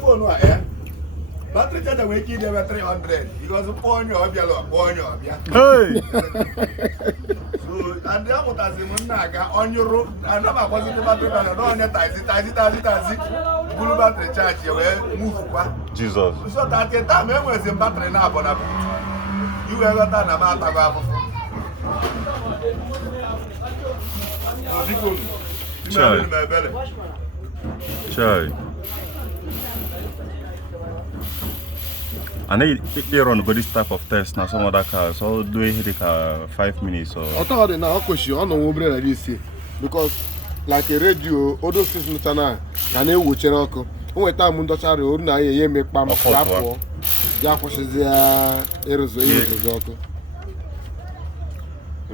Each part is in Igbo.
phone, eh? Battery charger will give them 300 because on your Hey! So, and the other time, on your road, and I'm positive battery, and on your taxi, blue battery charge, you will move. Jesus. So that the time I was in battery now, but you ever done about Chai. And they run go this type of test now. Some other cars, so do it like 5 minutes or. I thought now how could you? I know what like this because like a radio, all those things not na. And they watch it also. When time mundo chari, or na ye make pam flap. Ya pushes ya erozo also.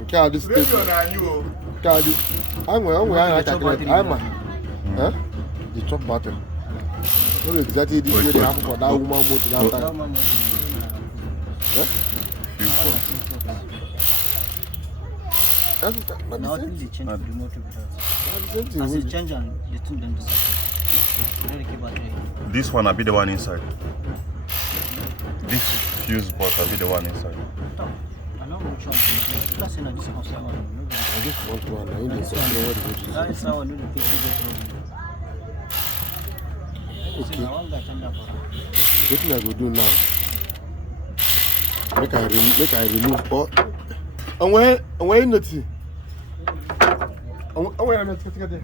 Okay, this thing. Okay, I'm huh? The top battery. What exactly did you happen for that woman motor that time? Now they change the motor because as it change and the two them disappear. This one will be the one inside. This fuse box will be the one inside. I know which one. Plus, in this house, I just want one. I need to know what it is. that is how I know the picture get problem. Okay. What I go do now? Make I remove all. And where not see? And where am I together?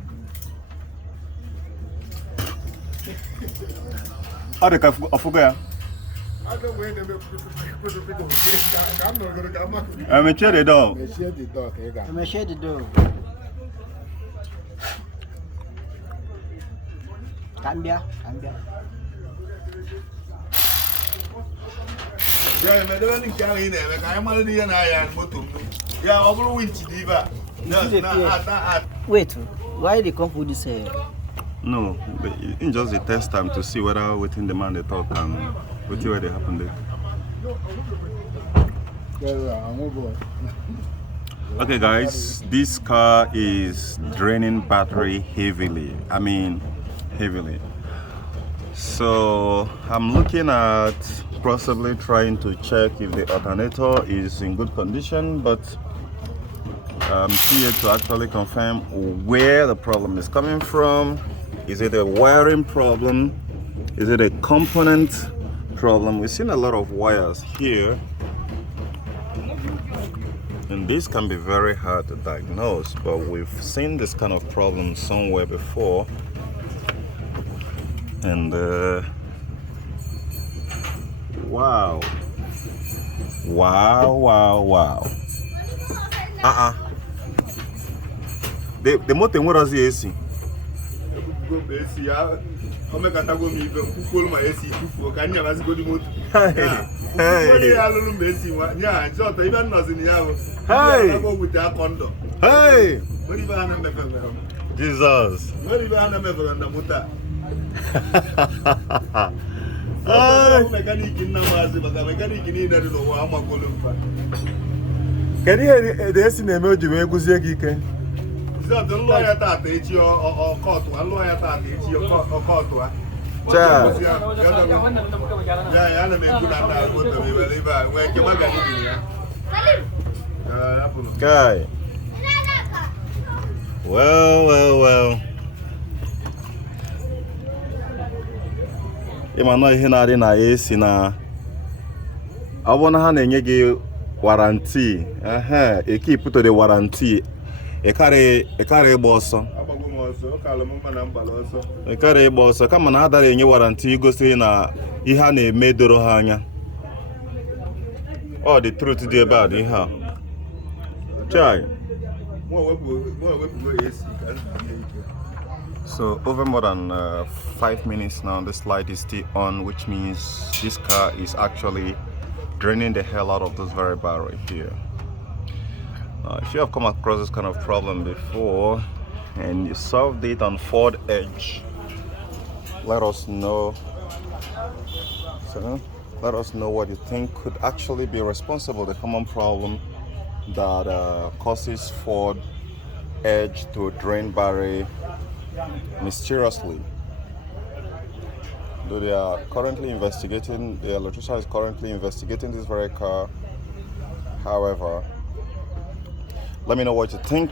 How the afuga? I don't wait them. I'm a cherry dog. Share the dog. I'm gonna share the door. Cambia. Yeah, madam, carry them. I'm already an iron motor. Yeah, over winch diva. Wait, why they come with this? No, but it's just a test time to see whether within the man they talk and with where they happen there. Okay guys, this car is draining battery heavily. I mean heavily. So I'm looking at possibly trying to check if the alternator is in good condition, but I'm here to actually confirm where the problem is coming from. Is it a wiring problem? Is it a component problem? We've seen a lot of wires here, and this can be very hard to diagnose, but we've seen this kind of problem somewhere before. And wow. The motor what does the AC? Go AC. I'm going to go me pull my AC for can you go the motor? Hey, I don't AC. Yeah, so even nothing here. Hey, go with that condo. Hey, what if I am Jesus. What if I am on the motor? Mechanic in numbers, but the mechanic in either the Wama Columba. Can you hear the AC name of Jimmy? So the lawyer that it's your or court, one lawyer that it's your court. Yeah, I don't know what we will live. Where you want to guy. Well. Ịma nọ ihe na-adị na AC na ọ bụrụ na ha na-enye gị warranty, keep to the warranty, ịkarị ịgba ọsọ. Ịkarị ịgba ọsọ kama na ha dara enye warranty igosi na ihe a na-eme doro ha anya. All the truth dị ebe a dị ihe a. Chai. So over more than 5 minutes now, this light is still on, which means this car is actually draining the hell out of this very battery here. If you have come across this kind of problem before and you solved it on Ford Edge, let us know. So let us know what you think could actually be responsible, the common problem that causes Ford Edge to drain battery mysteriously. Though they are currently investigating, the electrician is currently investigating this very car. However, let me know what you think.